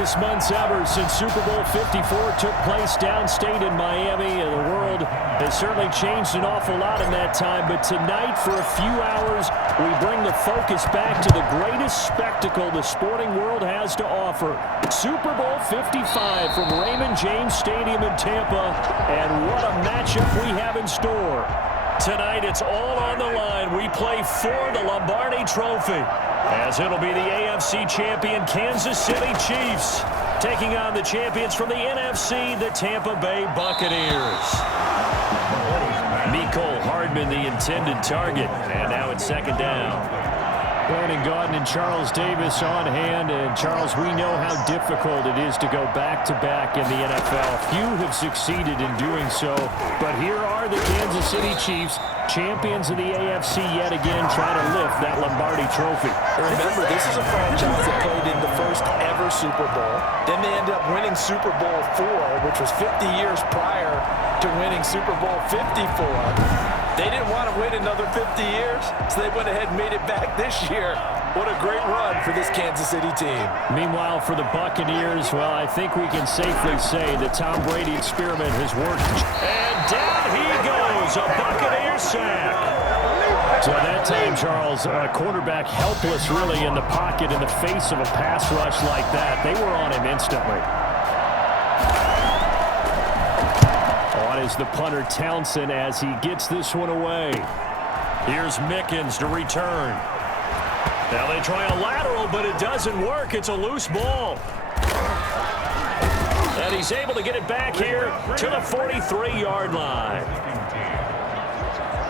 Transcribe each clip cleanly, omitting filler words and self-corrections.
longest months ever since Super Bowl 54 took place downstate in Miami, and the world has certainly changed an awful lot in that time. But tonight, for a few hours, we bring the focus back to the greatest spectacle the sporting world has to offer. Super Bowl 55 from Raymond James Stadium in Tampa, and what a matchup we have in store. Tonight, it's all on the line. We play for the Lombardi Trophy, as it'll be the AFC champion Kansas City Chiefs taking on the champions from the NFC, the Tampa Bay Buccaneers. Mecole Hardman, the intended target, and now it's second down. Brandon Gaudin and Charles Davis on hand. And Charles, we know how difficult it is to go back-to-back in the NFL. Few have succeeded in doing so, but here are the Kansas City Chiefs, champions of the AFC yet again, trying to lift that Lombardi Trophy. Remember, this is a franchise that played in the first ever Super Bowl. Then they ended up winning Super Bowl IV, which was 50 years prior to winning Super Bowl 54. They didn't want to wait another 50 years, so they went ahead and made it back this year. What a great run for this Kansas City team. Meanwhile, for the Buccaneers, well, I think we can safely say the Tom Brady experiment has worked. And down he goes, a Buccaneer sack. So at that time, Charles, a quarterback helpless really in the pocket in the face of a pass rush like that. They were on him instantly. Is the punter Townsend as he gets this one away. Here's Mickens to return. Now they try a lateral, but it doesn't work. It's a loose ball. And he's able to get it back here to the 43-yard line.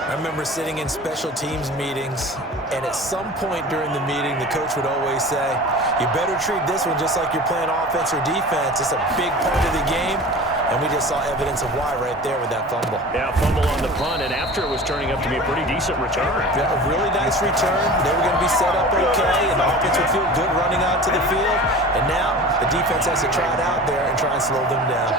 I remember sitting in special teams meetings, and at some point during the meeting, the coach would always say, you better treat this one just like you're playing offense or defense. It's a big part of the game. And we just saw evidence of why right there with that fumble. Yeah, fumble on the punt, and after it was turning up to be a pretty decent return. Yeah, a really nice return. They were going to be set up okay, and the offense would feel good running out to the field. And now the defense has to try it out there and try and slow them down.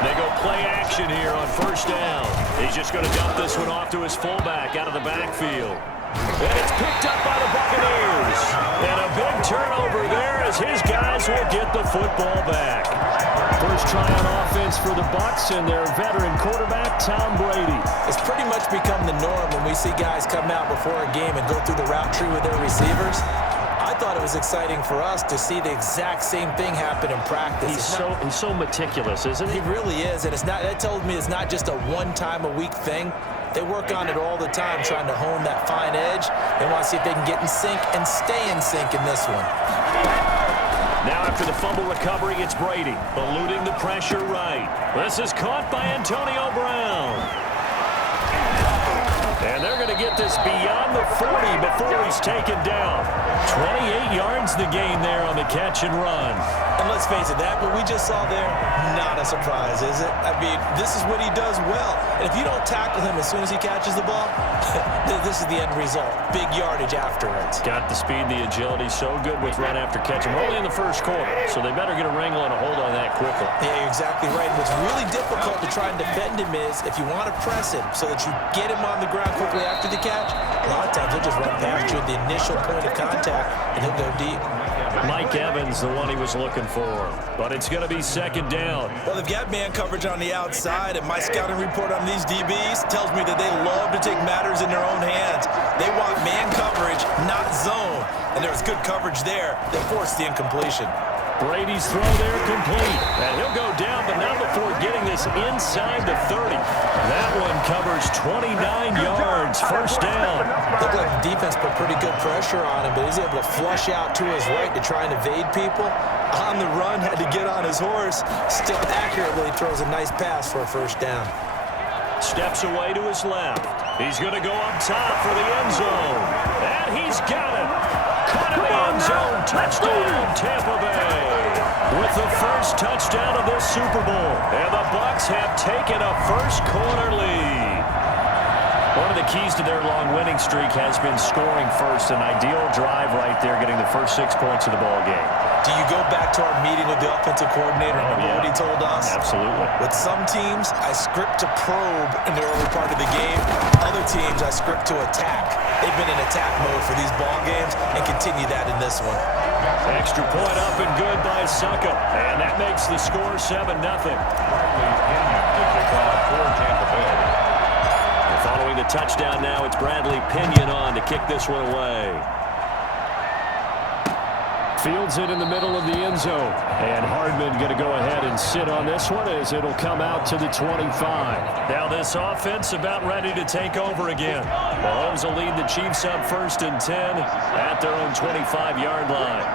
They go play action here on first down. He's just going to dump this one off to his fullback out of the backfield. And it's picked up by the Buccaneers. And a big turnover there as his guys will get the football back. First try on offense for the Bucs and their veteran quarterback, Tom Brady. It's pretty much become the norm when we see guys come out before a game and go through the route tree with their receivers. I thought it was exciting for us to see the exact same thing happen in practice. He's so meticulous, isn't he? He really is, and that tells me it's not just a one-time-a-week thing. They work on it all the time, trying to hone that fine edge. They want to see if they can get in sync and stay in sync in this one. Now after the fumble recovery, it's Brady, eluding the pressure right. This is caught by Antonio Brown. And they're going to get this beyond the 40 before he's taken down. 28 yards the gain there on the catch and run. And let's face it, that what we just saw there, not a surprise, is it? I mean, this is what he does well. And if you don't tackle him as soon as he catches the ball, this is the end result. Big yardage afterwards. Got the speed, the agility, so good with run after catch. We're only in the first quarter, so they better get a wrangle and a hold on that quickly. Yeah, you're exactly right. What's really difficult to try and defend him is if you want to press him so that you get him on the ground quickly after the catch, a lot of times he'll just run past you at the initial point of contact, and he'll go deep. Mike Evans, the one he was looking for. But it's going to be second down. Well, they've got man coverage on the outside, and my scouting report on these DBs tells me that they love to take matters in their own hands. They want man coverage, not zone. And there's good coverage there that forced the incompletion. Brady's throw there complete. And he'll go down, but not before getting this inside the 30. That one covers 29 yards, first down. Looked like the defense put pretty good pressure on him, but he's able to flush out to his right to try and evade people. On the run, had to get on his horse. Still accurately throws a nice pass for a first down. Steps away to his left. He's going to go up top for the end zone. And he's got it. Caught in the end zone. Touchdown, Tampa Bay. With the first touchdown of this Super Bowl. And the Bucs have taken a first quarter lead. One of the keys to their long winning streak has been scoring first. An ideal drive right there, getting the first 6 points of the ball game. Do you go back to our meeting with the offensive coordinator? Remember what he told us? Absolutely. With some teams, I script to probe in the early part of the game. Other teams, I script to attack. They've been in attack mode for these ball games and continue that in this one. Extra point up and good by Succop. And that makes the score 7-0. Following the touchdown now, it's Bradley Pinion on to kick this one away. Fields it in the middle of the end zone. And Hardman going to go ahead and sit on this one as it'll come out to the 25. Now this offense about ready to take over again. Mahomes will lead the Chiefs up 1st and 10 at their own 25-yard line.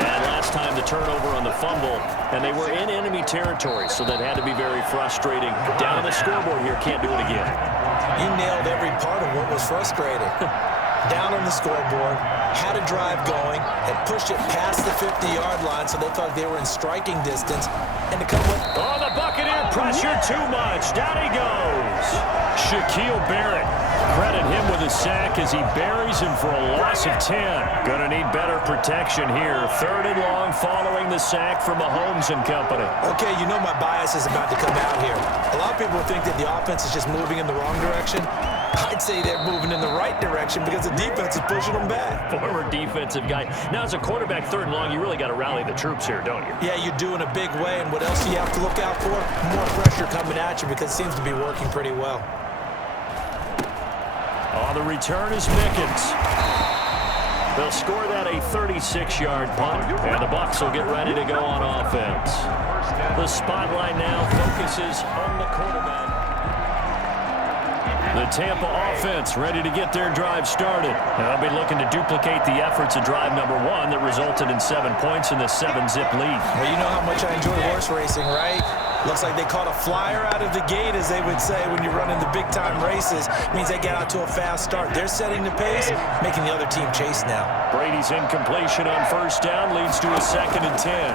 And last time the turnover on the fumble, and they were in enemy territory, so that had to be very frustrating. Down on the scoreboard here, can't do it again. You nailed every part of what was frustrating. Down on the scoreboard, had a drive going, had pushed it past the 50-yard line, so they thought they were in striking distance. And to come with... Oh, the Buccaneer pressure too much. Down he goes. Shaquille Barrett. Credit him with a sack as he buries him for a loss of 10. Gonna need better protection here. 3rd and long following the sack from Mahomes and company. Okay, you know my bias is about to come out here. A lot of people think that the offense is just moving in the wrong direction. I'd say they're moving in the right direction because the defense is pushing them back. Former defensive guy. Now, as a quarterback 3rd and long, you really got to rally the troops here, don't you? Yeah, you're doing a big way, and what else do you have to look out for? More pressure coming at you because it seems to be working pretty well. Oh, the return is Mickens. They'll score that a 36-yard punt, and the Bucs will get ready to go on offense. The spotlight now focuses on the quarterback. The Tampa offense ready to get their drive started. They'll be looking to duplicate the efforts of drive number 1 that resulted in 7 points in the 7-zip lead. Well, you know how much I enjoy horse racing, right? Looks like they caught a flyer out of the gate, as they would say when you're running the big-time races. It means they get out to a fast start. They're setting the pace, making the other team chase now. Brady's incompletion on 1st down leads to a 2nd and 10.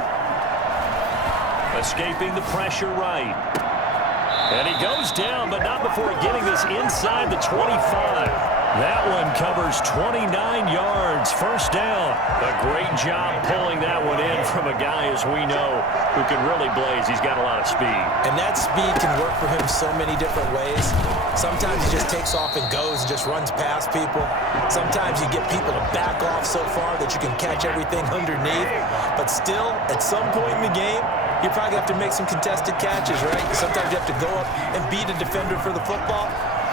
Escaping the pressure right. And he goes down, but not before getting this inside the 25. That one covers 29 yards. 1st down. A great job pulling that one in from a guy, as we know, who can really blaze. He's got a lot of speed. And that speed can work for him so many different ways. Sometimes he just takes off and goes and just runs past people. Sometimes you get people to back off so far that you can catch everything underneath. But still, at some point in the game, you probably have to make some contested catches, right? Sometimes you have to go up and beat a defender for the football.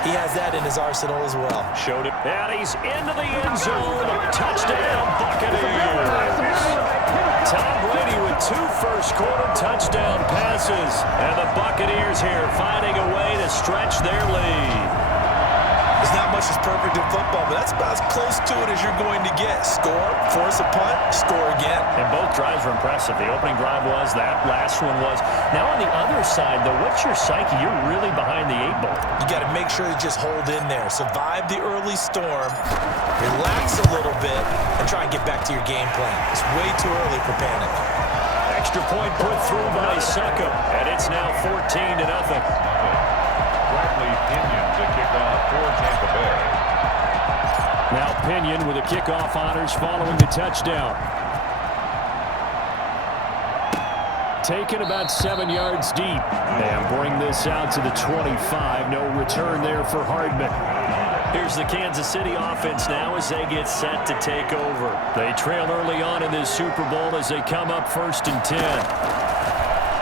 He has that in his arsenal as well. Showed it. And he's into the end zone. Touchdown, Buccaneers. Tom Brady with 2 first-quarter touchdown passes. And the Buccaneers here finding a way to stretch their lead. There's not much that's perfect in football, but that's about as close to it as you're going to get. Score, force a punt, score again. And both drives were impressive. The opening drive was, that last one was. Now on the other side, though, what's your psyche? You're really behind the 8-ball. You got to make sure you just hold in there. Survive the early storm, relax a little bit, and try and get back to your game plan. It's way too early for panic. Extra point put through by Succop, and it's now 14-0. Bradley Pinion to kick off for Tampa Bay. Now Pinion with a kickoff honors following the touchdown. Taken about 7 yards deep. And bring this out to the 25. No return there for Hardman. Here's the Kansas City offense now as they get set to take over. They trail early on in this Super Bowl as they come up 1st and 10.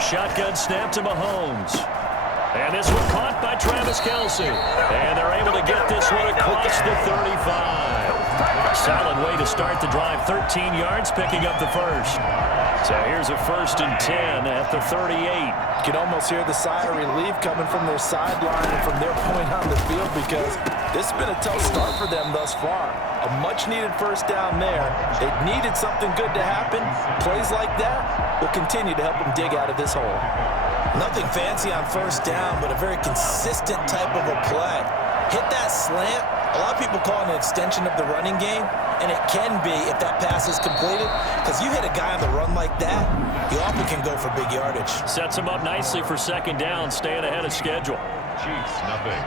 Shotgun snap to Mahomes. And this one caught by Travis Kelce. And they're able to get this one across the 35. Solid way to start the drive. 13 yards, picking up the first. So here's a 1st and 10 at the 38. You can almost hear the sigh of relief coming from their sideline and from their point on the field because this has been a tough start for them thus far. A much-needed 1st down there. They needed something good to happen. Plays like that will continue to help them dig out of this hole. Nothing fancy on 1st down, but a very consistent type of a play. Hit that slant. A lot of people call it an extension of the running game, and it can be if that pass is completed, because you hit a guy on the run like that, you often can go for big yardage. Sets him up nicely for 2nd down, staying ahead of schedule. Chiefs, nothing.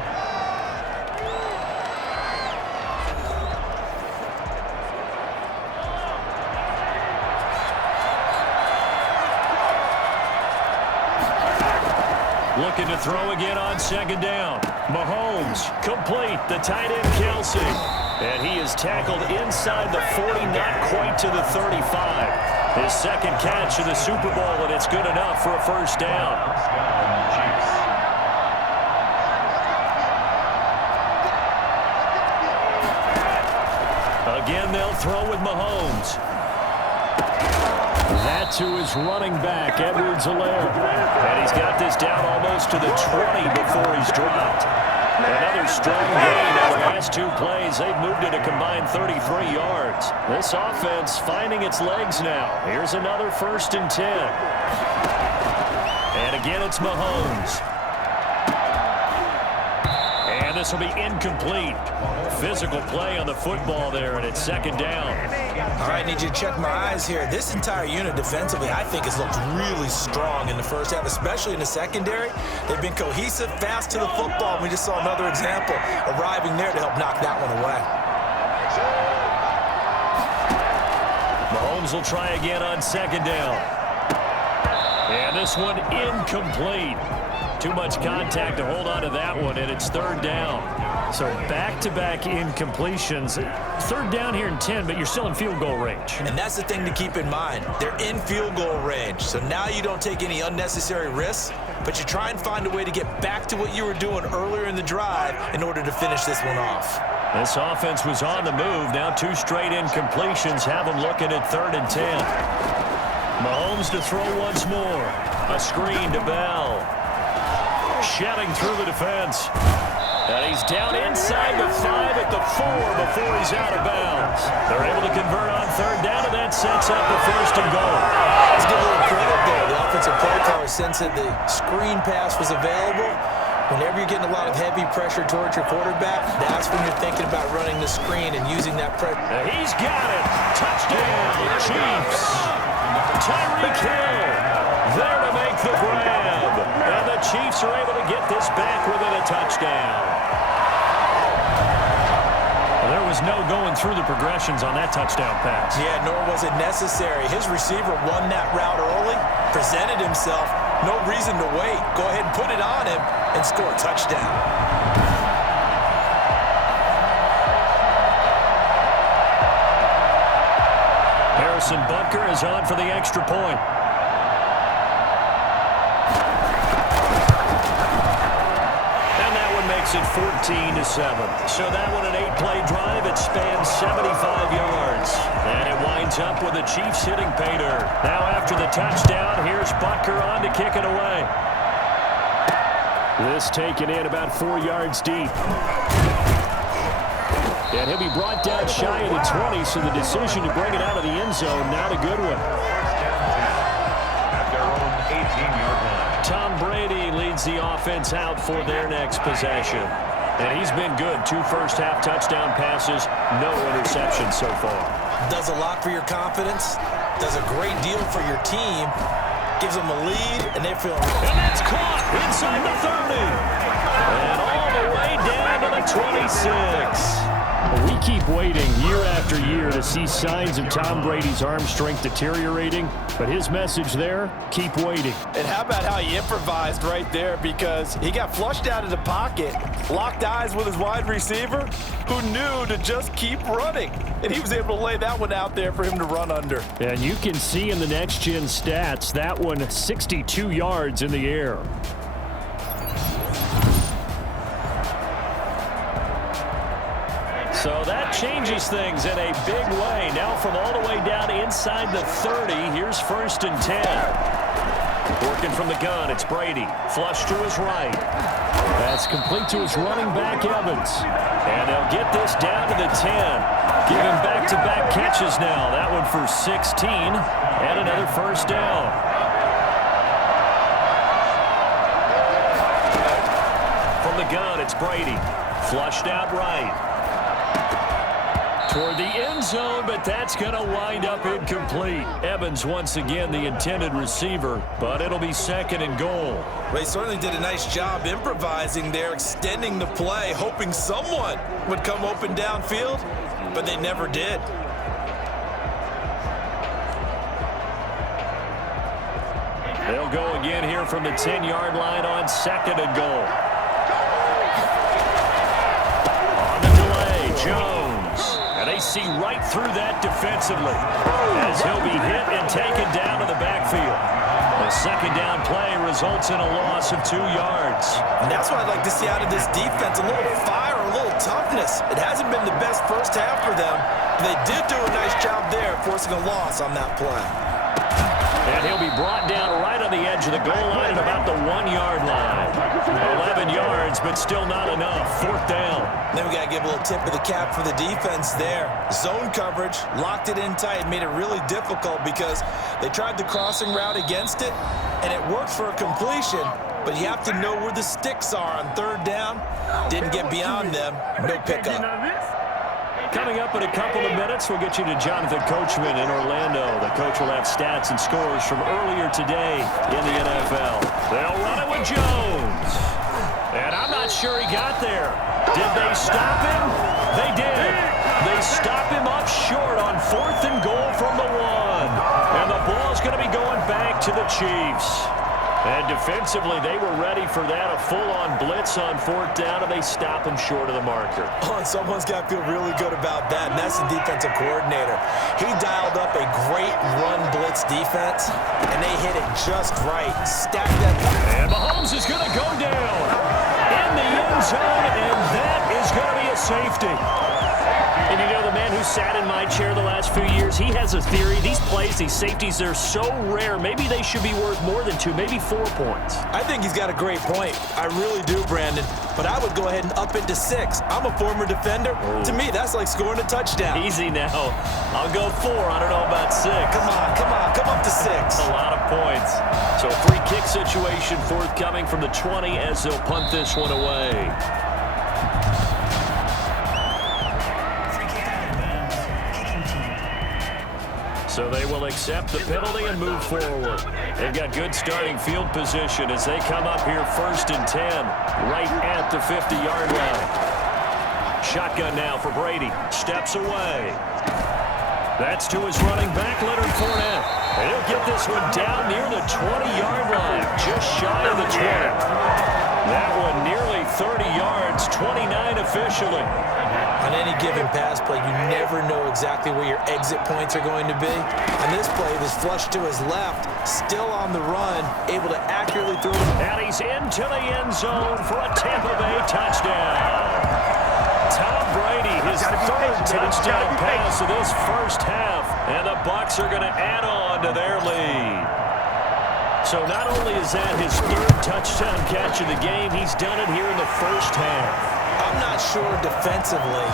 looking to throw again on second down. Mahomes, complete. The tight end, Kelsey. And he is tackled inside the 40, not quite to the 35. His second catch of the Super Bowl, and it's good enough for a first down. Again, they'll throw with Mahomes. That to his running back, Edwards-Helaire. And he's got this down almost to the 20 before he's dropped. Another strong gain on the last two plays. They've moved it a combined 33 yards. This offense finding its legs now. Here's another 1st and 10. And again, it's Mahomes. And this will be incomplete. Physical play on the football there, and it's second down. All right, need you to check my eyes here. This entire unit defensively, I think, has looked really strong in the first half, especially in the secondary. They've been cohesive, fast to the football. We just saw another example arriving there to help knock that one away. Mahomes will try again on second down. And this one incomplete. Too much contact to hold on to that one, and it's third down. So back-to-back incompletions. Third down here in 10, but you're still in field goal range. And that's the thing to keep in mind. They're in field goal range. So now you don't take any unnecessary risks, but you try and find a way to get back to what you were doing earlier in the drive in order to finish this one off. This offense was on the move. Now 2 straight incompletions have them looking at 3rd and 10. Mahomes to throw once more. A screen to Bell. Shedding through the defense. And he's down inside the 5 at the 4 before he's out of bounds. They're able to convert on third down, and that sets up the 1st and goal. Let's give a little credit there. The offensive play caller sensed that the screen pass was available. Whenever you're getting a lot of heavy pressure towards your quarterback, that's when you're thinking about running the screen and using that pressure. He's got it. Touchdown, Chiefs. Tyreek Hill there to make the grab. And the Chiefs are able to get this back within a touchdown. There was no going through the progressions on that touchdown pass. Yeah, nor was it necessary. His receiver won that route early, presented himself. No reason to wait. Go ahead and put it on him and score a touchdown. Harrison Butker is on for the extra point. Makes it 14-7. So that one an 8-play drive. It spans 75 yards. And it winds up with the Chiefs hitting pay dirt. Now after the touchdown, here's Butker on to kick it away. This taken in about 4 yards deep. And he'll be brought down shy of the 20, so the decision to bring it out of the end zone, not a good one. At their own 18-yard line. Tom Brady leads the offense out for their next possession. And he's been good. 2 first-half touchdown passes, no interceptions so far. Does a lot for your confidence, does a great deal for your team, gives them a lead, and they feel... And that's caught inside the 30. And all the way down to the 26. We keep waiting year after year to see signs of Tom Brady's arm strength deteriorating, but his message there, keep waiting. And how about how he improvised right there, because he got flushed out of the pocket, locked eyes with his wide receiver, who knew to just keep running, and he was able to lay that one out there for him to run under. And you can see in the next-gen stats, that one 62 yards in the air. So that changes things in a big way. Now from all the way down inside the 30, here's 1st and 10. Working from the gun, it's Brady. Flush to his right. That's complete to his running back, Evans. And they'll get this down to the 10. Giving back-to-back catches now. That one for 16. And another first down. From the gun, it's Brady. Flushed out right. Toward the end zone, but that's going to wind up incomplete. Evans once again the intended receiver, but it'll be 2nd and goal. Well, he certainly did a nice job improvising there, extending the play, hoping someone would come open downfield, but they never did. They'll go again here from the 10-yard line on 2nd and goal. On the delay, Jones. And they see right through that defensively as he'll be hit and taken down to the backfield. The second down play results in a loss of 2 yards. And that's what I'd like to see out of this defense, a little fire, a little toughness. It hasn't been the best first half for them, but they did do a nice job there forcing a loss on that play. And he'll be brought down right on the edge of the goal line at about the 1-yard line. 11 yards, but still not enough. 4th down. Then we got to give a little tip of the cap for the defense there. Zone coverage, locked it in tight, made it really difficult because they tried the crossing route against it, and it worked for a completion, but you have to know where the sticks are on 3rd down. Didn't get beyond them, no pickup. Coming up in a couple of minutes, we'll get you to Jonathan Coachman in Orlando. The coach will have stats and scores from earlier today in the NFL. They'll run it with Jones. And I'm not sure he got there. Did they stop him? They did. They stop him up short on 4th and goal from the 1. And the ball's going to be going back to the Chiefs. And defensively, they were ready for that, a full-on blitz on 4th down, and they stop him short of the marker. Oh, and someone's got to feel really good about that, and that's the defensive coordinator. He dialed up a great run blitz defense, and they hit it just right. Stacked that. And Mahomes is going to go down in the end zone, and that is going to be a safety. And you know, the man who sat in my chair the last few years, he has a theory. These plays, these safeties, they're so rare. Maybe they should be worth more than 2, maybe 4 points. I think he's got a great point. I really do, Brandon. But I would go ahead and up it to 6. I'm a former defender. To me, that's like scoring a touchdown. Easy now. I'll go 4. I don't know about 6. Come on. Come up to 6. A lot of points. So a free kick situation forthcoming from the 20 as they'll punt this one away. So they will accept the penalty and move forward. They've got good starting field position as they come up here 1st and 10, right at the 50-yard line. Shotgun now for Brady. Steps away. That's to his running back, Leonard Fournette. And he'll get this one down near the 20-yard line, just shy of the 20. That one nearly 30 yards, 29 officially. On any given pass play, you never know exactly where your exit points are going to be. On this play, it was flushed to his left, still on the run, able to accurately throw it. And he's into the end zone for a Tampa Bay touchdown. Tom Brady, his 3rd touchdown pass of this first half, and the Bucs are going to add on to their lead. So not only is that his 3rd touchdown catch of the game, he's done it here in the first half. I'm not sure defensively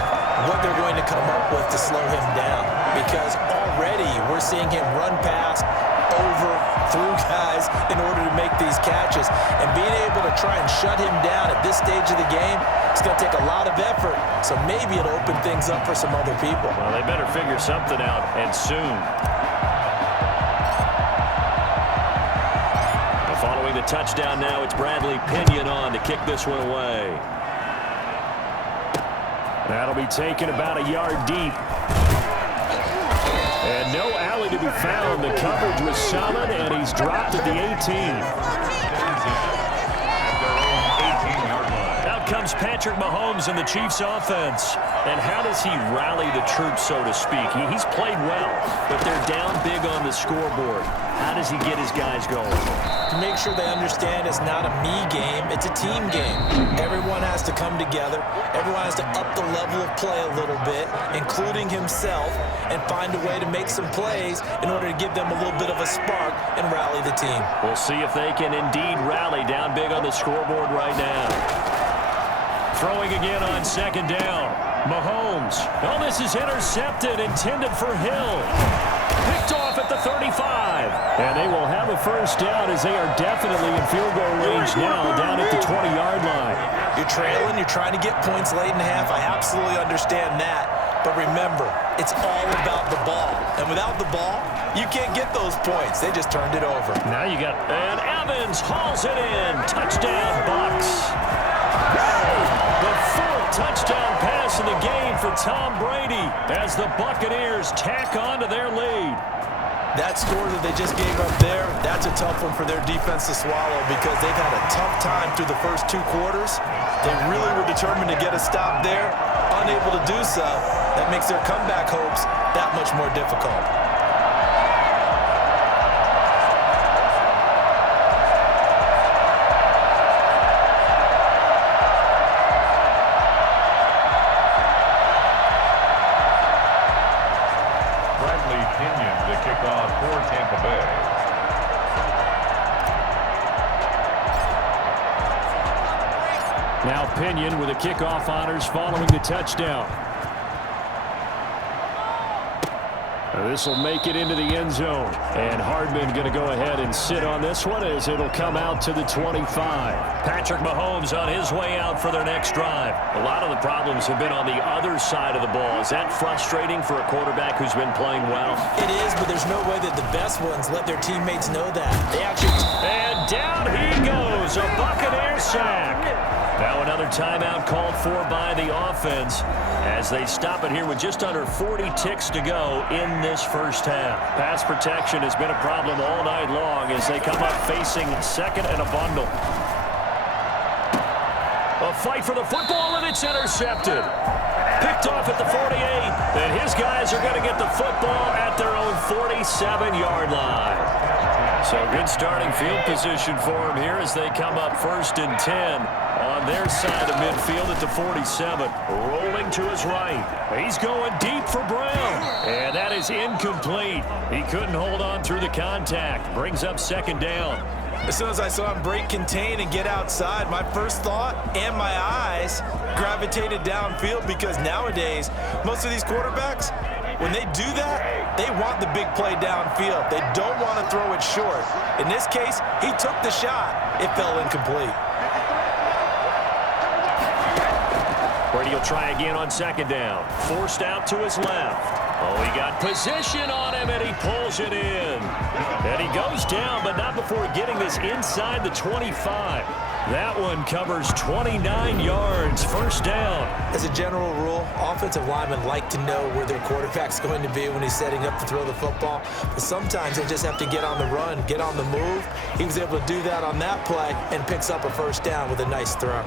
what they're going to come up with to slow him down, because already we're seeing him run past, over, through guys in order to make these catches. And being able to try and shut him down at this stage of the game, it's going to take a lot of effort. So maybe it'll open things up for some other people. Well, they better figure something out, and soon. Following the touchdown now, it's Bradley Pinion on to kick this one away. That'll be taken about a yard deep. And no alley to be found. The coverage was solid, and he's dropped at the 18. Out comes Patrick Mahomes and the Chiefs offense. And how does he rally the troops, so to speak? He's played well, but they're down big on the scoreboard. How does he get his guys going? To make sure they understand it's not a me game, it's a team game. Everyone has to come together. Everyone has to up the level of play a little bit, including himself, and find a way to make some plays in order to give them a little bit of a spark and rally the team. We'll see if they can indeed rally down big on the scoreboard right now. Throwing again on 2nd down. Mahomes. Oh, this is intercepted, intended for Hill. Picked off at the 35. And they will have a first down as they are definitely in field goal range now down at the 20-yard line. You're trailing. You're trying to get points late in the half. I absolutely understand that. But remember, it's all about the ball. And without the ball, you can't get those points. They just turned it over. Now you got... And Evans hauls it in. Touchdown, Bucs. The 4th touchdown pass in the game for Tom Brady as the Buccaneers tack on to their lead. That score that they just gave up there, that's a tough one for their defense to swallow because they've had a tough time through the first 2 quarters. They really were determined to get a stop there, unable to do so. That makes their comeback hopes that much more difficult. Now Pinion with the kickoff honors following the touchdown. This will make it into the end zone. And Hardman going to go ahead and sit on this one as it'll come out to the 25. Patrick Mahomes on his way out for their next drive. A lot of the problems have been on the other side of the ball. Is that frustrating for a quarterback who's been playing well? It is, but there's no way that the best ones let their teammates know that. They actually... And down he goes, a Buccaneer sack. Now another timeout called for by the offense as they stop it here with just under 40 ticks to go in this first half. Pass protection has been a problem all night long as they come up facing second and a bundle. A fight for the football, and it's intercepted. Picked off at the 48, and his guys are going to get the football at their own 47-yard line. So good starting field position for him here as they come up 1st and 10 on their side of midfield at the 47. Rolling to his right. He's going deep for Brown. And that is incomplete. He couldn't hold on through the contact. Brings up 2nd down. As soon as I saw him break contain and get outside, my first thought and my eyes gravitated downfield because nowadays, most of these quarterbacks, when they do that, they want the big play downfield. They don't want to throw it short. In this case, he took the shot. It fell incomplete. Brady will try again on 2nd down. Forced out to his left. Oh, he got position on him, and he pulls it in. And he goes down, but not before getting this inside the 25. That one covers 29 yards, 1st down. As a general rule, offensive linemen like to know where their quarterback's going to be when he's setting up to throw the football. But sometimes they just have to get on the run, get on the move. He was able to do that on that play and picks up a 1st down with a nice throw.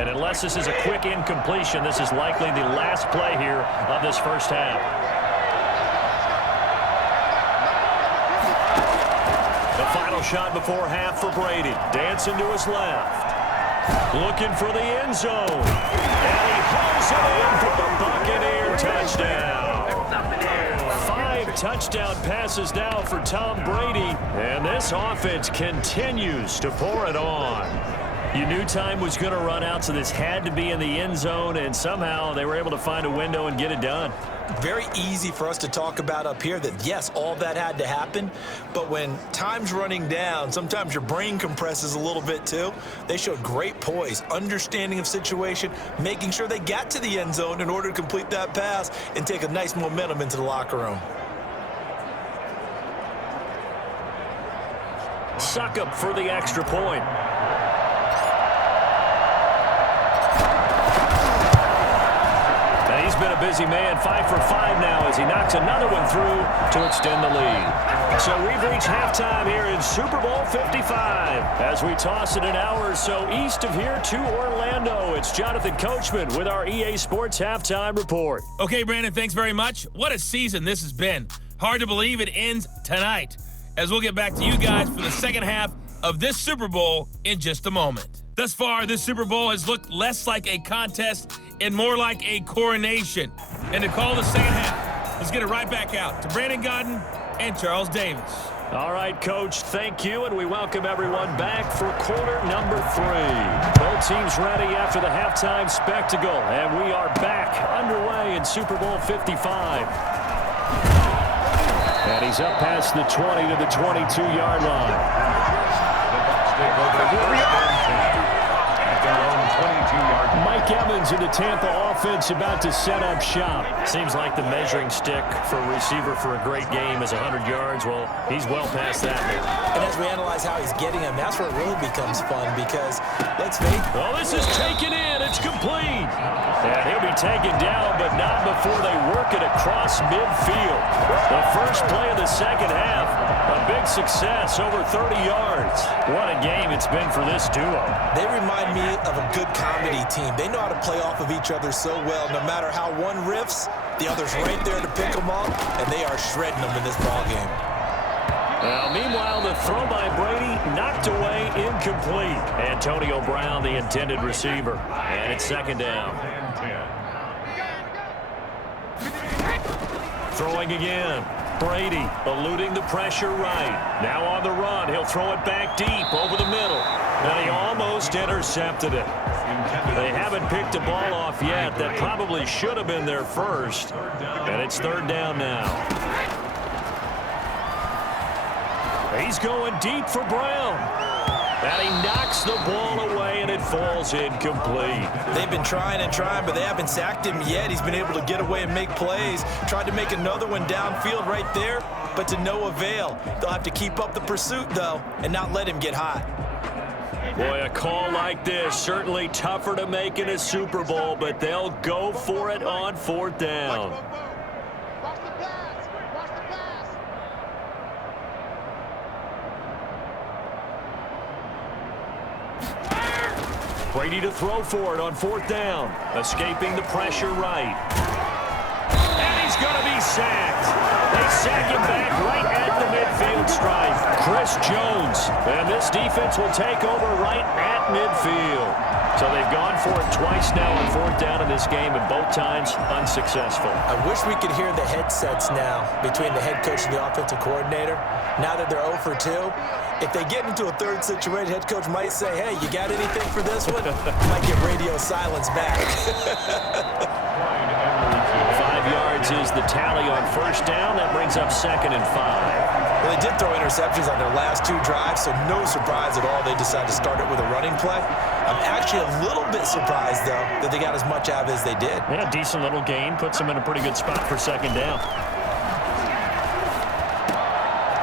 And unless this is a quick incompletion, this is likely the last play here of this first half. The final shot before half for Brady. Dancing to his left. Looking for the end zone. And he hauls it in for the Buccaneer touchdown. 5 touchdown passes now for Tom Brady. And this offense continues to pour it on. You knew time was going to run out, so this had to be in the end zone, and somehow they were able to find a window and get it done. Very easy for us to talk about up here that, yes, all that had to happen, but when time's running down, sometimes your brain compresses a little bit too. They showed great poise, understanding of situation, making sure they got to the end zone in order to complete that pass and take a nice momentum into the locker room. Succop for the extra point. He's been a busy man, 5 for 5 now as he knocks another one through to extend the lead. So we've reached halftime here in Super Bowl 55 as we toss it an hour or so east of here to Orlando. It's Jonathan Coachman with our EA Sports Halftime Report. Okay, Brandon, thanks very much. What a season this has been. Hard to believe it ends tonight as we'll get back to you guys for the second half of this Super Bowl in just a moment. Thus far, this Super Bowl has looked less like a contest and more like a coronation. And to call the second half, let's get it right back out to Brandon Gaudin and Charles Davis. All right, Coach, thank you, and we welcome everyone back for quarter number 3. Both teams ready after the halftime spectacle, and we are back underway in Super Bowl 55. And he's up past the 20 to the 22-yard line. At their own 22-yard line. Mike Evans in the Tampa offense about to set up shop. Seems like the measuring stick for a receiver for a great game is 100 yards. Well, he's well past that now. And as we analyze how he's getting them, that's where it really becomes fun because, let's face it. Oh, this is taken in. It's complete. And he'll be taken down, but not before they work it across midfield. The first play of the second half. A big success, over 30 yards. What a game it's been for this duo. They remind me of a good comedy team. They know how to play off of each other so well. No matter how one riffs, the other's right there to pick them up, and they are shredding them in this ballgame. Now, meanwhile, the throw by Brady knocked away, incomplete. Antonio Brown, the intended receiver. And it's second down. Throwing again. Brady eluding the pressure right. Now on the run. He'll throw it back deep over the middle. And he almost intercepted it. They haven't picked a ball off yet. That probably should have been their first. And it's third down now. He's going deep for Brown. And he knocks the ball away, and it falls incomplete. They've been trying and trying, but they haven't sacked him yet. He's been able to get away and make plays. Tried to make another one downfield right there, but to no avail. They'll have to keep up the pursuit, though, and not let him get hot. Boy, a call like this, certainly tougher to make in a Super Bowl, but they'll go for it on fourth down. Brady to throw for it on fourth down. Escaping the pressure right. And he's going to be sacked. They sack him back right at the midfield stripe. Chris Jones. And this defense will take over right at midfield. So they've gone for it twice now on fourth down in this game, and both times unsuccessful. I wish we could hear the headsets now between the head coach and the offensive coordinator. Now that they're 0 for 2, if they get into a third situation, head coach might say, hey, you got anything for this one? Might get radio silence back. 5 yards is the tally on first down. That brings up second and 5. Well, they did throw interceptions on their last 2 drives, so no surprise at all they decided to start it with a running play. I'm actually a little bit surprised, though, that they got as much out of it as they did. Yeah, decent little gain. Puts them in a pretty good spot for second down.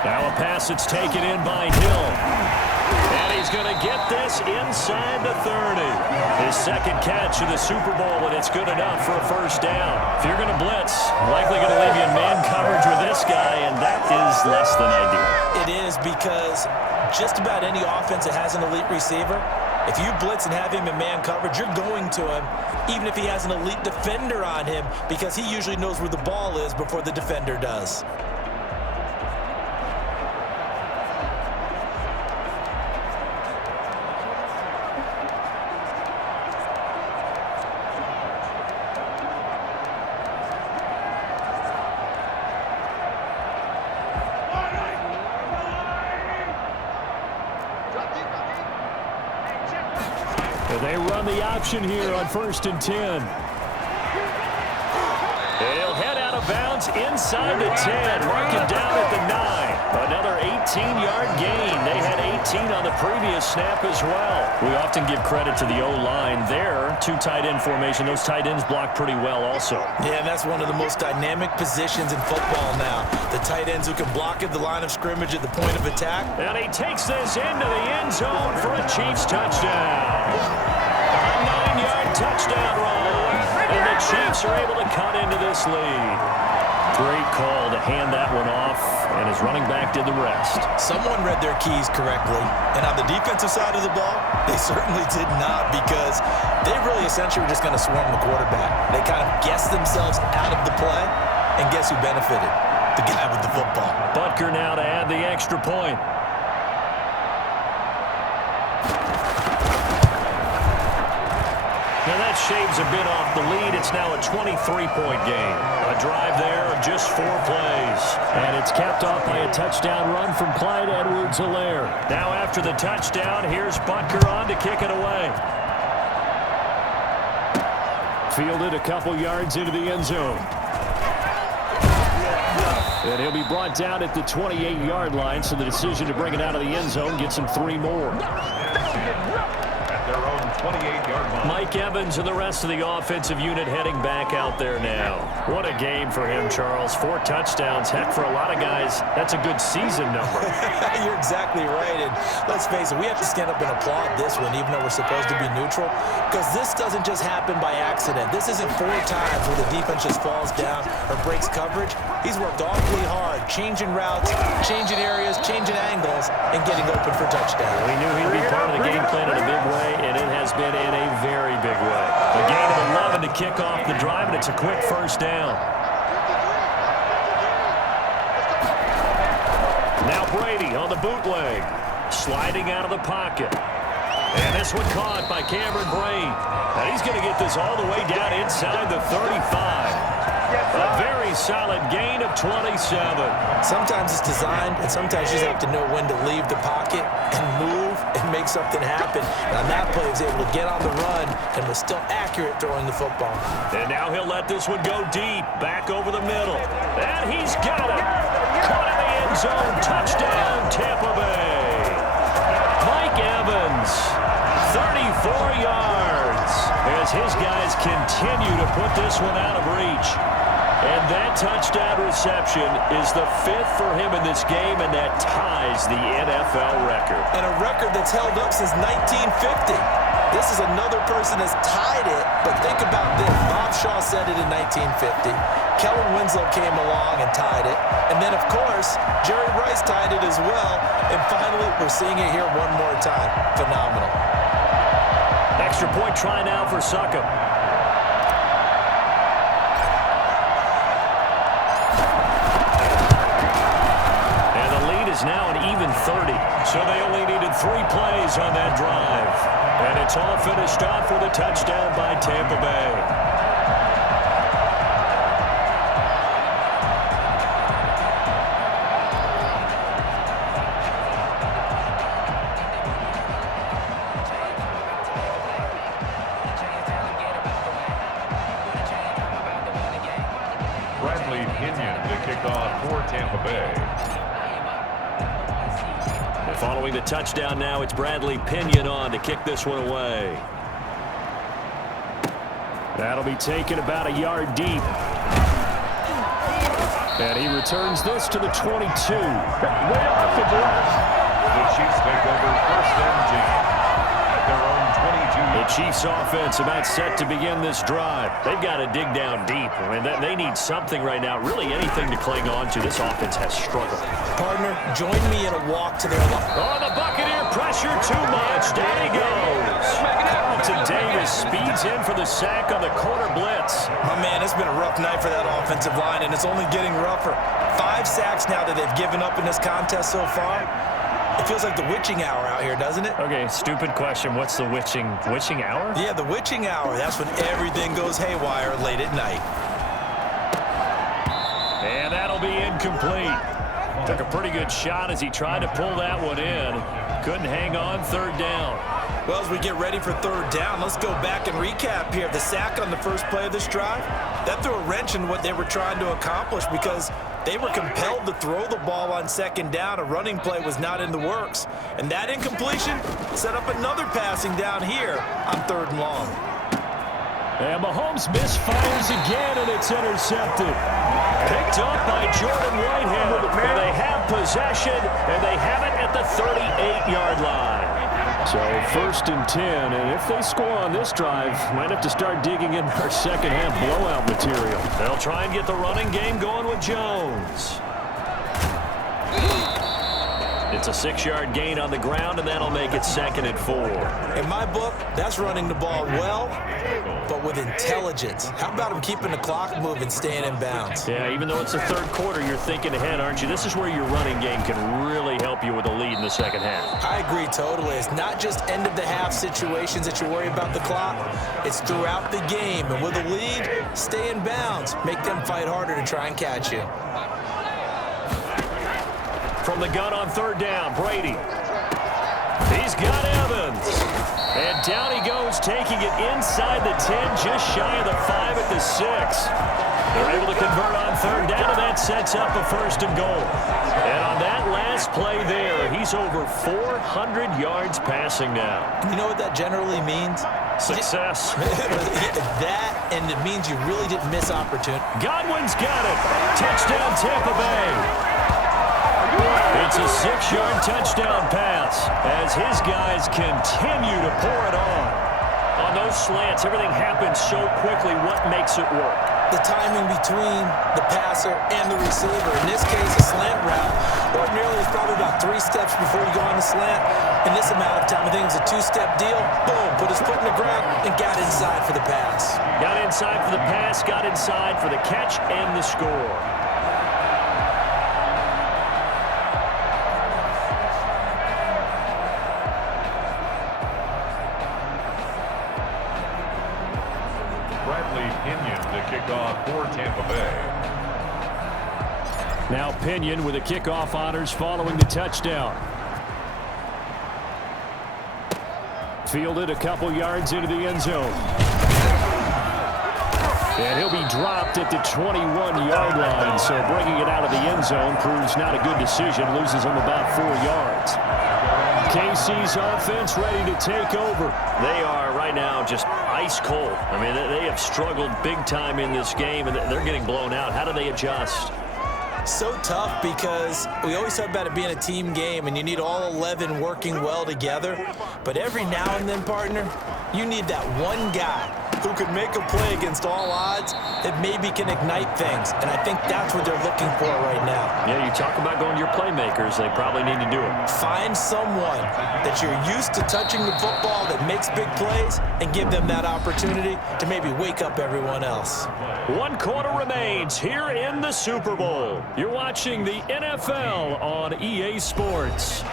Now a pass that's taken in by Hill. And he's going to get this inside the 30. His second catch of the Super Bowl, and it's good enough for a first down. If you're going to blitz, likely going to leave you in man coverage with this guy, and that is less than ideal. It is, because just about any offense that has an elite receiver, if you blitz and have him in man coverage, you're going to him, even if he has an elite defender on him, because he usually knows where the ball is before the defender does. They run the option here on 1st and 10. He'll head out of bounds inside the 10, marking down at the 9. Another 18-yard gain. They had 18 on the previous snap as well. We often give credit to the O-line there. 2 tight end formation. Those tight ends block pretty well also. Yeah, and that's one of the most dynamic positions in football now. The tight ends who can block at the line of scrimmage at the point of attack. And he takes this into the end zone for a Chiefs touchdown. A 9-yard touchdown run. And the Chiefs are able to cut into this lead. Great call to hand that one off, and his running back did the rest. Someone read their keys correctly, and on the defensive side of the ball, they certainly did not, because they really essentially were just going to swarm the quarterback. They kind of guessed themselves out of the play, and guess who benefited? The guy with the football. Butker now to add the extra point. Now that shaves a bit off the lead. It's now a 23-point game. A drive there of just 4 plays. And it's capped off by a touchdown run from Clyde Edwards-Helaire. Now after the touchdown, here's Butker on to kick it away. Fielded a couple yards into the end zone. And he'll be brought down at the 28-yard line, so the decision to bring it out of the end zone gets him 3 more. At their own 28-yard line. Mike Evans and the rest of the offensive unit heading back out there now. What a game for him, Charles. 4 touchdowns. Heck, for a lot of guys, that's a good season number. You're exactly right. And let's face it, we have to stand up and applaud this one, even though we're supposed to be neutral, because this doesn't just happen by accident. This isn't 4 times where the defense just falls down or breaks coverage. He's worked awfully hard, changing routes, changing areas, changing angles, and getting open for touchdown. We knew he'd be part of the game plan in a big way, and it has been in a very big way. A gain of 11 to kick off the drive, and it's a quick first down. Now Brady on the bootleg, sliding out of the pocket. And this one caught by Cameron Brate. And he's going to get this all the way down inside the 35. A very solid gain of 27. Sometimes it's designed, and sometimes you just have to know when to leave the pocket and move and make something happen. And on that play, he was able to get on the run and was still accurate throwing the football. And now he'll let this one go deep, back over the middle. And he's got it. Caught in the end zone. Touchdown, Tampa Bay. Mike Evans, 34 yards, as his guys continue to put this one out of reach. And that touchdown reception is the 5th for him in this game, and that ties the NFL record. And a record that's held up since 1950. This is another person that's tied it, but think about this. Bob Shaw said it in 1950. Kellen Winslow came along and tied it. And then, of course, Jerry Rice tied it as well. And finally, we're seeing it here one more time. Phenomenal. Extra point try now for Succop. And the lead is now an even 30. So they only needed 3 plays on that drive. And it's all finished off with a touchdown by Tampa Bay. Bradley Pinion to kick off for Tampa Bay. And following the touchdown now, it's Bradley Pinion on to kick this one away. That'll be taken about a yard deep. And he returns this to the 22. The Chiefs take over 1st and 10 at their own 22. The Chiefs offense about set to begin this drive. They've got to dig down deep. I mean, they need something right now, really anything to cling on to. This offense has struggled. Partner, join me in a walk to their line. Oh, the Buccaneer pressure too much. Down he goes. Carlton Davis speeds in for the sack on the corner blitz. My man, it's been a rough night for that offensive line, and it's only getting rougher. 5 sacks now that they've given up in this contest so far. It feels like the witching hour out here, doesn't it? Okay, stupid question. What's the witching hour? Yeah, the witching hour. That's when everything goes haywire late at night. And that'll be incomplete. Took a pretty good shot as he tried to pull that one in. Couldn't hang on 3rd down. Well, as we get ready for 3rd down, let's go back and recap here. The sack on the first play of this drive, that threw a wrench in what they were trying to accomplish because they were compelled to throw the ball on 2nd down. A running play was not in the works. And that incompletion set up another passing down here on 3rd and long. And Mahomes misfires again, and it's intercepted. Picked up by Jordan Whitehead. And they have possession, and they have it at the 38-yard line. So 1st and 10, and if they score on this drive, might have to start digging in our second half blowout material. They'll try and get the running game going with Jones. It's a 6-yard gain on the ground, and that'll make it 2nd and 4. In my book, that's running the ball well, but with intelligence. How about him keeping the clock moving, staying in bounds? Yeah, even though it's the 3rd quarter, you're thinking ahead, aren't you? This is where your running game can really help you with a lead in the 2nd half. I agree totally. It's not just end-of-the-half situations that you worry about the clock. It's throughout the game. And with a lead, stay in bounds. Make them fight harder to try and catch you. From the gun on 3rd down, Brady. He's got Evans. And down he goes, taking it inside the 10, just shy of the 5 at the 6. They're able to convert on 3rd down, and that sets up a 1st and goal. And on that last play there, he He's over 400 yards passing now. You know what that generally means? Success. That, and it means you really didn't miss opportunity. Godwin's got it. Touchdown, Tampa Bay. It's a 6-yard touchdown pass as his guys continue to pour it on. On those slants, everything happens so quickly. What makes it work? The timing between the passer and the receiver. In this case, a slant route. Ordinarily, it's probably about 3 steps before you go on the slant. In this amount of time, I think it was a 2-step deal. Boom, put his foot in the ground and got inside for the pass. Got inside for the pass, got inside for the catch and the score. Bradley Pinion to kick off for Tampa Bay. Now Pinion with the kickoff honors following the touchdown. Fielded a couple yards into the end zone. And he'll be dropped at the 21-yard line, so bringing it out of the end zone proves not a good decision, loses him about 4 yards. KC's offense ready to take over. They are right now just ice cold. I mean, they have struggled big time in this game, and they're getting blown out. How do they adjust? So tough because we always talk about it being a team game and you need all 11 working well together. But every now and then, partner, you need that one guy who could make a play against all odds that maybe can ignite things. And I think that's what they're looking for right now. Yeah, you talk about going to your playmakers. They probably need to do it. Find someone that you're used to touching the football that makes big plays and give them that opportunity to maybe wake up everyone else. 1 quarter remains here in the Super Bowl. You're watching the NFL on EA Sports.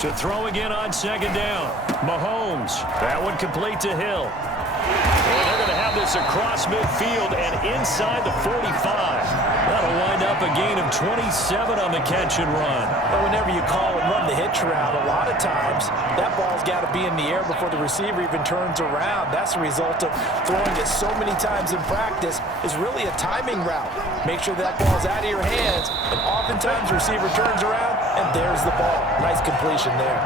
To throw again on 2nd down. Mahomes. That one complete to Hill. And they're going to have this across midfield and inside the 45. That'll wind up a gain of 27 on the catch and run. And whenever you call and run the hitch route, a lot of times that ball's got to be in the air before the receiver even turns around. That's the result of throwing it so many times in practice is really a timing route. Make sure that ball's out of your hands, and oftentimes the receiver turns around, and there's the ball. Nice completion there.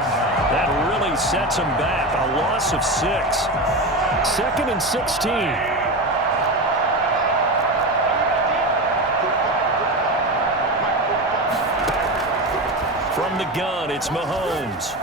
That really sets them back. A loss of 6. 2nd and 16. From the gun, it's Mahomes.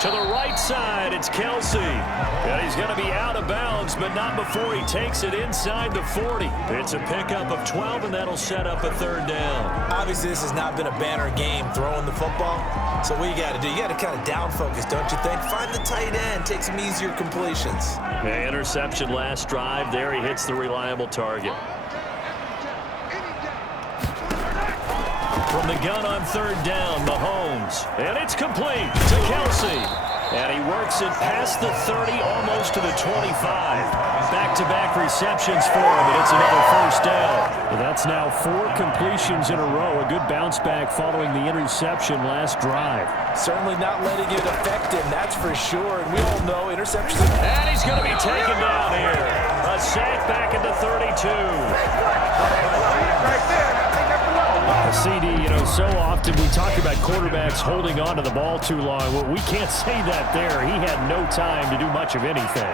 To the right side, it's Kelsey. And he's going to be out of bounds, but not before he takes it inside the 40. It's a pickup of 12, and that'll set up a 3rd down. Obviously, this has not been a banner game throwing the football. So what you got to do, you got to kind of down focus, don't you think? Find the tight end, take some easier completions. The interception last drive. There he hits the reliable target. From the gun on 3rd down, Mahomes. And it's complete to Kelsey. And he works it past the 30, almost to the 25. Back-to-back receptions for him, and it's another 1st down. And that's now 4 completions in a row. A good bounce back following the interception last drive. Certainly not letting it affect him, that's for sure. And we all know interceptions. And he's going to be taken down here. A sack back at the 32. A CD, so often we talk about quarterbacks holding on to the ball too long. Well, we can't say that there. He had no time to do much of anything.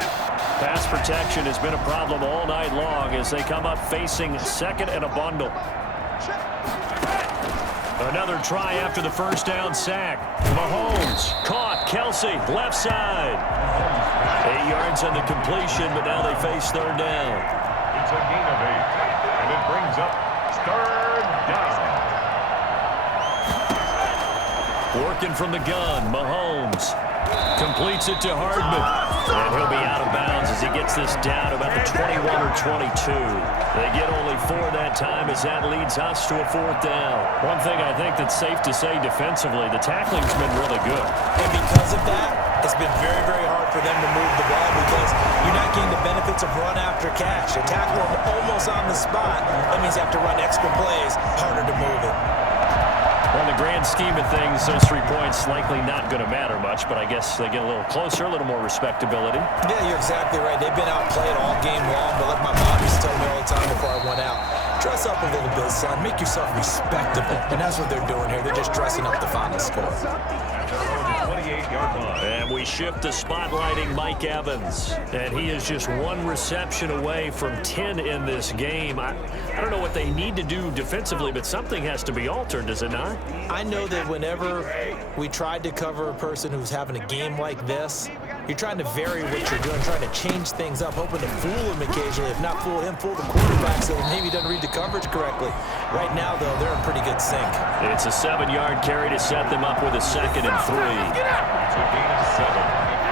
Pass protection has been a problem all night long as they come up facing 2nd and a bundle. Another try after the 1st down sack. Mahomes caught. Kelsey, left side. 8 yards on the completion, but now they face 3rd down. It's a gain of 8, and it brings up 3rd down. Working from the gun, Mahomes completes it to Hardman. And he'll be out of bounds as he gets this down about the 21 or 22. They get only 4 that time as that leads us to a 4th down. One thing I think that's safe to say defensively, the tackling's been really good. And because of that, it's been very, very hard for them to move the ball because you're not getting the benefits of run after catch. You tackle them almost on the spot. That means you have to run extra plays, harder to move it. On the grand scheme of things, those 3 points likely not going to matter much, but I guess they get a little closer, a little more respectability. Yeah, you're exactly right. They've been outplayed all game long, but like my mom used to tell me all the time before I went out, dress up a little bit, son. Make yourself respectable. And that's what they're doing here. They're just dressing up the final score. 28-yard line. And we shift to spotlighting Mike Evans. And he is just 1 reception away from 10 in this game. I don't know what they need to do defensively, but something has to be altered, does it not? I know that whenever we tried to cover a person who's having a game like this, you're trying to vary what you're doing, trying to change things up, hoping to fool him occasionally. If not fool him, fool the quarterback so maybe he doesn't read the coverage correctly. Right now, though, they're in pretty good sync. It's a 7-yard carry to set them up with a 2nd and 3. It's a gain of 7.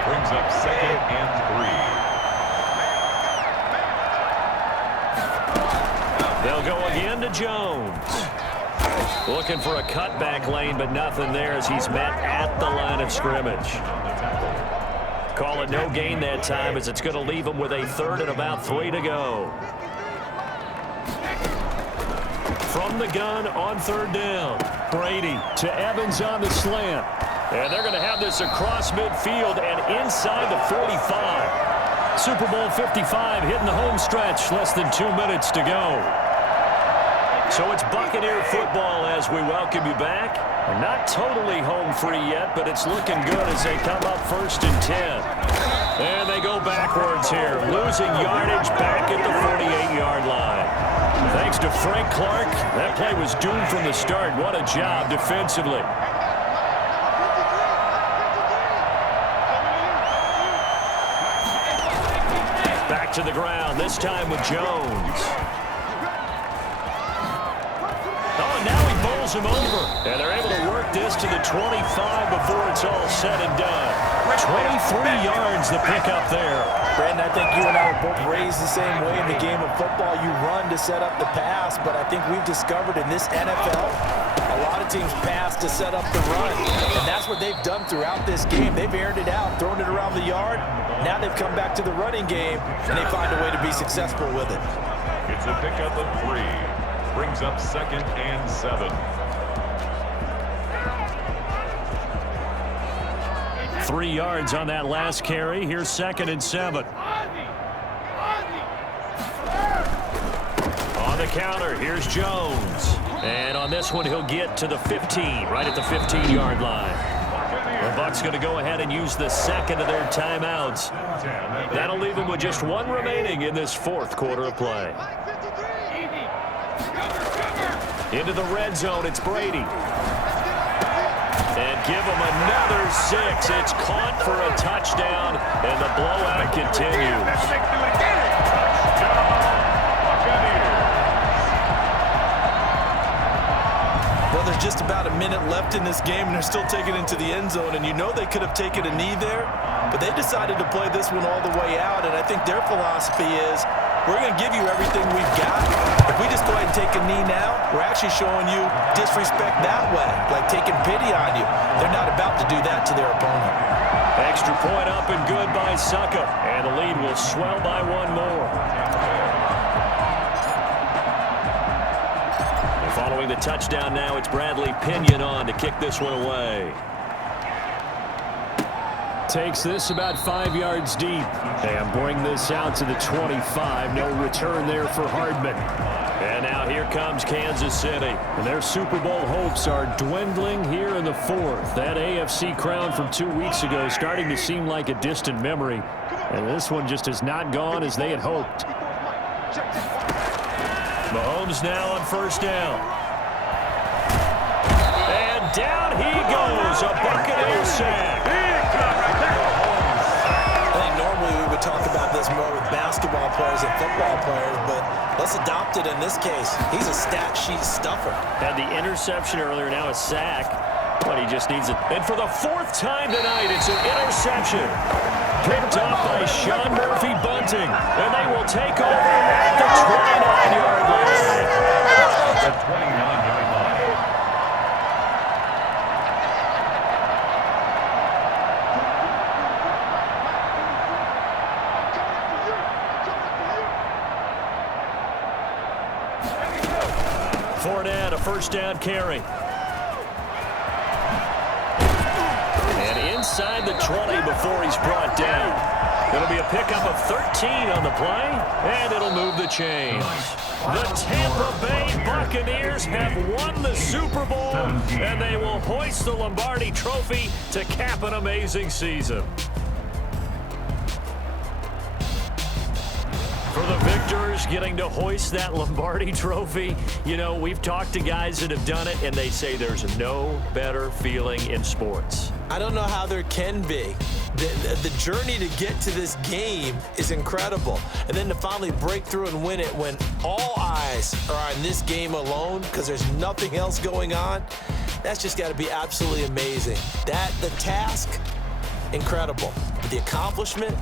Brings up 2nd and 3. They'll go again to Jones. Looking for a cutback lane, but nothing there as he's met at the line of scrimmage. Call it no gain that time as it's going to leave him with a 3rd and about 3 to go. From the gun on 3rd down. Brady to Evans on the slant. And they're going to have this across midfield and inside the 45. Super Bowl 55 hitting the home stretch. Less than 2 minutes to go. So it's Buccaneer football as we welcome you back. And not totally home free yet, but it's looking good as they come up 1st and 10. And they go backwards here, losing yardage back at the 48-yard line. Thanks to Frank Clark, that play was doomed from the start. What a job defensively. Back to the ground, this time with Jones. Him over, and they're able to work this to the 25 before it's all said and done. 23 yards the pickup there. Brandon, I think you and I were both raised the same way in the game of football. You run to set up the pass, but I think we've discovered in this NFL, a lot of teams pass to set up the run, and that's what they've done throughout this game. They've aired it out, thrown it around the yard. Now they've come back to the running game, and they find a way to be successful with it. It's a pickup of 3. Brings up 2nd and 7. 3 yards on that last carry. Here's 2nd and 7. On the counter, here's Jones. And on this one, he'll get to the 15, right at the 15-yard line. The Bucs going to go ahead and use the 2nd of their timeouts. That'll leave them with just 1 remaining in this 4th quarter of play. Into the red zone, it's Brady. And give him another 6. It's caught for a touchdown, and the blowout continues. Well, there's just about a minute left in this game, and they're still taking it into the end zone, and you know they could have taken a knee there, but they decided to play this one all the way out, and I think their philosophy is, we're going to give you everything we've got. If we just go ahead and take a knee now, we're actually showing you disrespect that way, like taking pity on you. They're not about to do that to their opponent. Extra point up and good by Succop, and the lead will swell by 1 more. And following the touchdown now, it's Bradley Pinion on to kick this one away. Takes this about 5 yards deep and bring this out to the 25. No return there for Hardman. And now here comes Kansas City. And their Super Bowl hopes are dwindling here in the 4th. That AFC crown from 2 weeks ago starting to seem like a distant memory. And this one just has not gone as they had hoped. Mahomes now on 1st down. And down he goes. A Buccaneer sack. Talk about this more with basketball players and football players, but let's adopt it in this case. He's a stat sheet stuffer. Had the interception earlier, now a sack, but he just needs it. And for the 4th time tonight, it's an interception. Picked up by Sean Murphy Bunting, and they will take over at the 29-yard line. The 29-yard line. Fournette, a 1st down carry. inside the 20 before he's brought down. It'll be a pickup of 13 on the play, and it'll move the chains. The Tampa Bay Buccaneers have won the Super Bowl, and they will hoist the Lombardi Trophy to cap an amazing season. For the victors getting to hoist that Lombardi Trophy, you know, we've talked to guys that have done it, and they say there's no better feeling in sports. I don't know how there can be. The journey to get to this game is incredible. And then to finally break through and win it when all eyes are on this game alone because there's nothing else going on, that's just got to be absolutely amazing. The task, incredible. The accomplishment,